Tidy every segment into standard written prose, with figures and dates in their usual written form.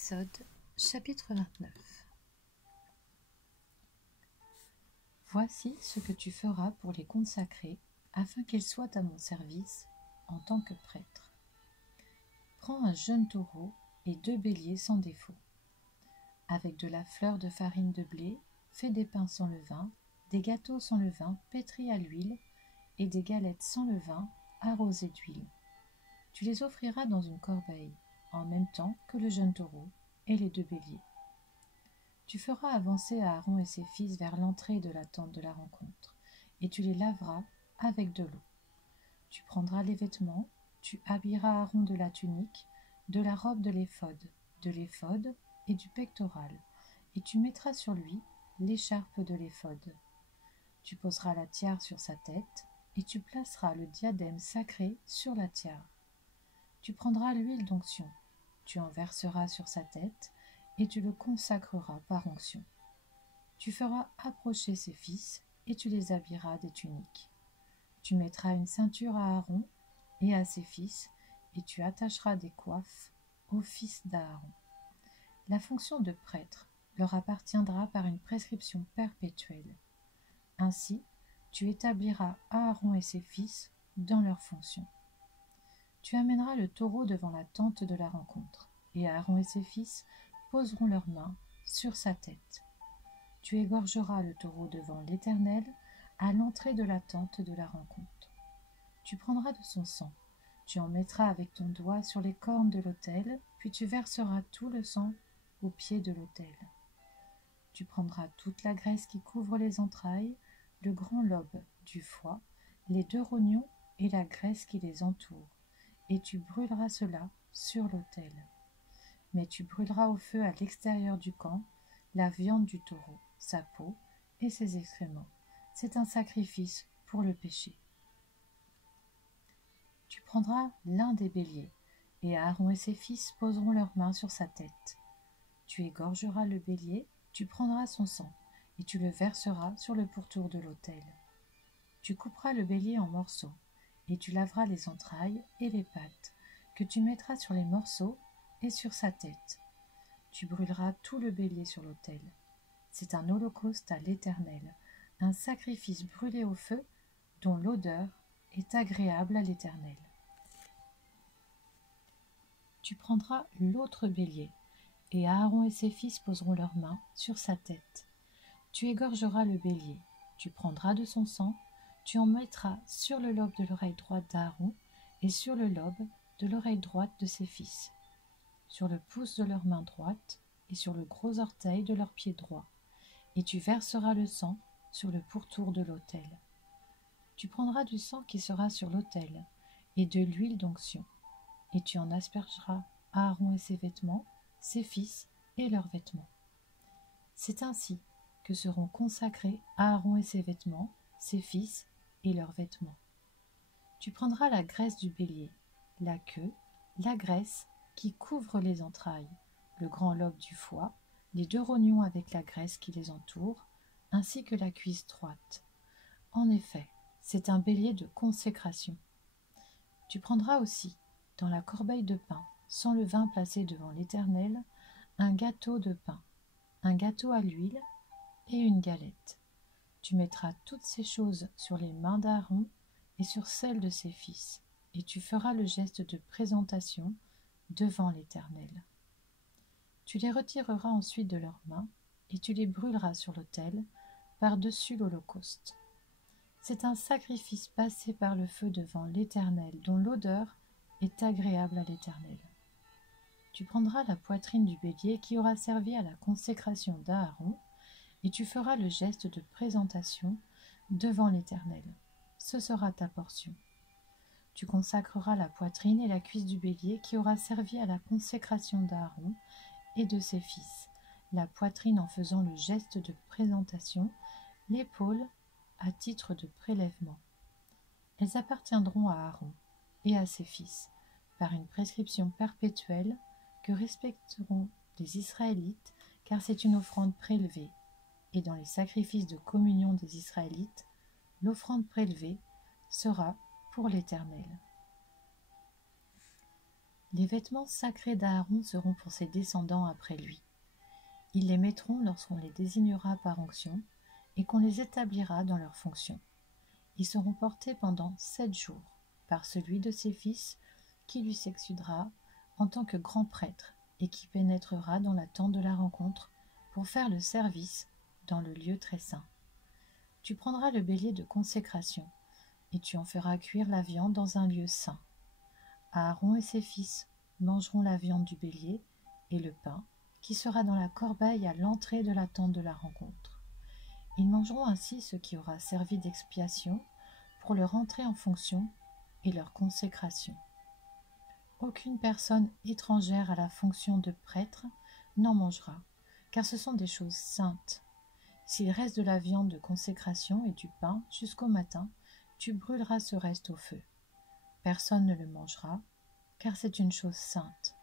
Exode, chapitre 29. Voici ce que tu feras pour les consacrer, afin qu'ils soient à mon service en tant que prêtres. Prends un jeune taureau et 2 béliers sans défaut. Avec de la fleur de farine de blé, fais des pains sans levain, des gâteaux sans levain pétris à l'huile, et des galettes sans levain arrosées d'huile. Tu les offriras dans une corbeille, en même temps que le jeune taureau et les 2 béliers. Tu feras avancer Aaron et ses fils vers l'entrée de la tente de la rencontre, et tu les laveras avec de l'eau. Tu prendras les vêtements, tu habilleras Aaron de la tunique, de la robe de l'éphod et du pectoral, et tu mettras sur lui l'écharpe de l'éphod. Tu poseras la tiare sur sa tête, et tu placeras le diadème sacré sur la tiare. Tu prendras l'huile d'onction, tu en verseras sur sa tête, et tu le consacreras par onction. Tu feras approcher ses fils, et tu les habilleras des tuniques. Tu mettras une ceinture à Aaron et à ses fils, et tu attacheras des coiffes aux fils d'Aaron. La fonction de prêtre leur appartiendra par une prescription perpétuelle. Ainsi, tu établiras Aaron et ses fils dans leurs fonctions. Tu amèneras le taureau devant la tente de la rencontre, et Aaron et ses fils poseront leurs mains sur sa tête. Tu égorgeras le taureau devant l'Éternel à l'entrée de la tente de la rencontre. Tu prendras de son sang, tu en mettras avec ton doigt sur les cornes de l'autel, puis tu verseras tout le sang au pied de l'autel. Tu prendras toute la graisse qui couvre les entrailles, le grand lobe du foie, les 2 rognons et la graisse qui les entoure, et tu brûleras cela sur l'autel. Mais tu brûleras au feu à l'extérieur du camp la viande du taureau, sa peau et ses excréments. C'est un sacrifice pour le péché. Tu prendras l'un des béliers, et Aaron et ses fils poseront leurs mains sur sa tête. Tu égorgeras le bélier, tu prendras son sang, et tu le verseras sur le pourtour de l'autel. Tu couperas le bélier en morceaux, et tu laveras les entrailles et les pattes, que tu mettras sur les morceaux et sur sa tête. Tu brûleras tout le bélier sur l'autel. C'est un holocauste à l'Éternel, un sacrifice brûlé au feu, dont l'odeur est agréable à l'Éternel. Tu prendras l'autre bélier, et Aaron et ses fils poseront leurs mains sur sa tête. Tu égorgeras le bélier, tu prendras de son sang, tu en mettras sur le lobe de l'oreille droite d'Aaron et sur le lobe de l'oreille droite de ses fils, sur le pouce de leur main droite et sur le gros orteil de leur pied droit, et tu verseras le sang sur le pourtour de l'autel. Tu prendras du sang qui sera sur l'autel et de l'huile d'onction, et tu en aspergeras Aaron et ses vêtements, ses fils et leurs vêtements. C'est ainsi que seront consacrés Aaron et ses vêtements, ses fils et leurs vêtements. Tu prendras la graisse du bélier, la queue, la graisse qui couvre les entrailles, le grand lobe du foie, les 2 rognons avec la graisse qui les entoure, ainsi que la cuisse droite. En effet, c'est un bélier de consécration. Tu prendras aussi, dans la corbeille de pain, sans levain placé devant l'Éternel, un gâteau de pain, un gâteau à l'huile et une galette. Tu mettras toutes ces choses sur les mains d'Aaron et sur celles de ses fils, et tu feras le geste de présentation devant l'Éternel. Tu les retireras ensuite de leurs mains, et tu les brûleras sur l'autel, par-dessus l'holocauste. C'est un sacrifice passé par le feu devant l'Éternel, dont l'odeur est agréable à l'Éternel. Tu prendras la poitrine du bélier qui aura servi à la consécration d'Aaron, et tu feras le geste de présentation devant l'Éternel. Ce sera ta portion. Tu consacreras la poitrine et la cuisse du bélier qui aura servi à la consécration d'Aaron et de ses fils, la poitrine en faisant le geste de présentation, l'épaule à titre de prélèvement. Elles appartiendront à Aaron et à ses fils, par une prescription perpétuelle que respecteront les Israélites, car c'est une offrande prélevée. Et dans les sacrifices de communion des Israélites, l'offrande prélevée sera pour l'Éternel. Les vêtements sacrés d'Aaron seront pour ses descendants après lui. Ils les mettront lorsqu'on les désignera par onction et qu'on les établira dans leurs fonctions. Ils seront portés pendant 7 jours par celui de ses fils qui lui succédera en tant que grand prêtre et qui pénétrera dans la tente de la rencontre pour faire le service dans le lieu très saint. Tu prendras le bélier de consécration et tu en feras cuire la viande dans un lieu saint. Aaron et ses fils mangeront la viande du bélier et le pain qui sera dans la corbeille à l'entrée de la tente de la rencontre. Ils mangeront ainsi ce qui aura servi d'expiation pour leur entrée en fonction et leur consécration. Aucune personne étrangère à la fonction de prêtre n'en mangera, car ce sont des choses saintes. S'il reste de la viande de consécration et du pain jusqu'au matin, tu brûleras ce reste au feu. Personne ne le mangera, car c'est une chose sainte.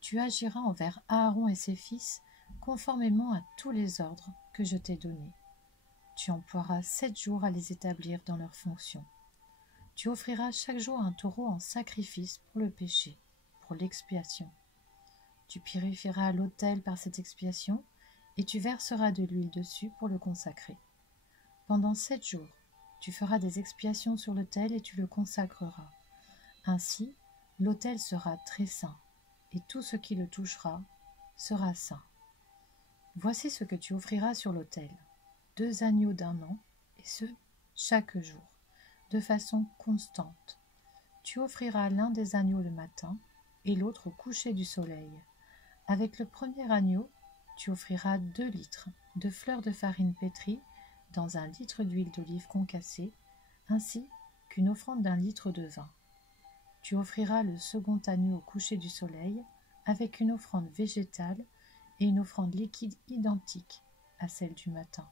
Tu agiras envers Aaron et ses fils conformément à tous les ordres que je t'ai donnés. Tu emploieras 7 jours à les établir dans leurs fonctions. Tu offriras chaque jour un taureau en sacrifice pour le péché, pour l'expiation. Tu purifieras l'autel par cette expiation, et tu verseras de l'huile dessus pour le consacrer. Pendant 7 jours, tu feras des expiations sur l'autel et tu le consacreras. Ainsi, l'autel sera très saint, et tout ce qui le touchera sera saint. Voici ce que tu offriras sur l'autel: 2 agneaux d'1 an, et ce, chaque jour, de façon constante. Tu offriras l'un des agneaux le matin, et l'autre au coucher du soleil. Avec le premier agneau, tu offriras 2 litres de fleurs de farine pétrie dans 1 litre d'huile d'olive concassée, ainsi qu'une offrande d'1 litre de vin. Tu offriras le second agneau au coucher du soleil, avec une offrande végétale et une offrande liquide identique à celle du matin.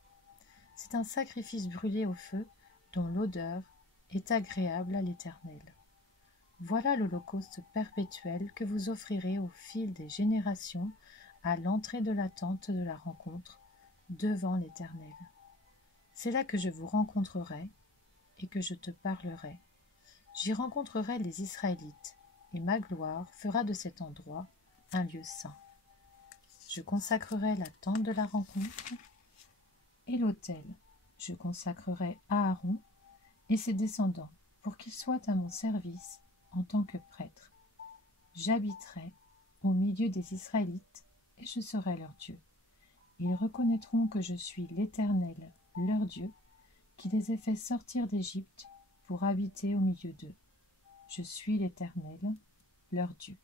C'est un sacrifice brûlé au feu dont l'odeur est agréable à l'Éternel. Voilà l'holocauste perpétuel que vous offrirez au fil des générations à l'entrée de la tente de la rencontre devant l'Éternel. C'est là que je vous rencontrerai et que je te parlerai. J'y rencontrerai les Israélites, et ma gloire fera de cet endroit un lieu saint. Je consacrerai la tente de la rencontre et l'autel. Je consacrerai Aaron et ses descendants pour qu'ils soient à mon service en tant que prêtres. J'habiterai au milieu des Israélites et je serai leur Dieu. Ils reconnaîtront que je suis l'Éternel, leur Dieu, qui les ai fait sortir d'Égypte pour habiter au milieu d'eux. Je suis l'Éternel, leur Dieu.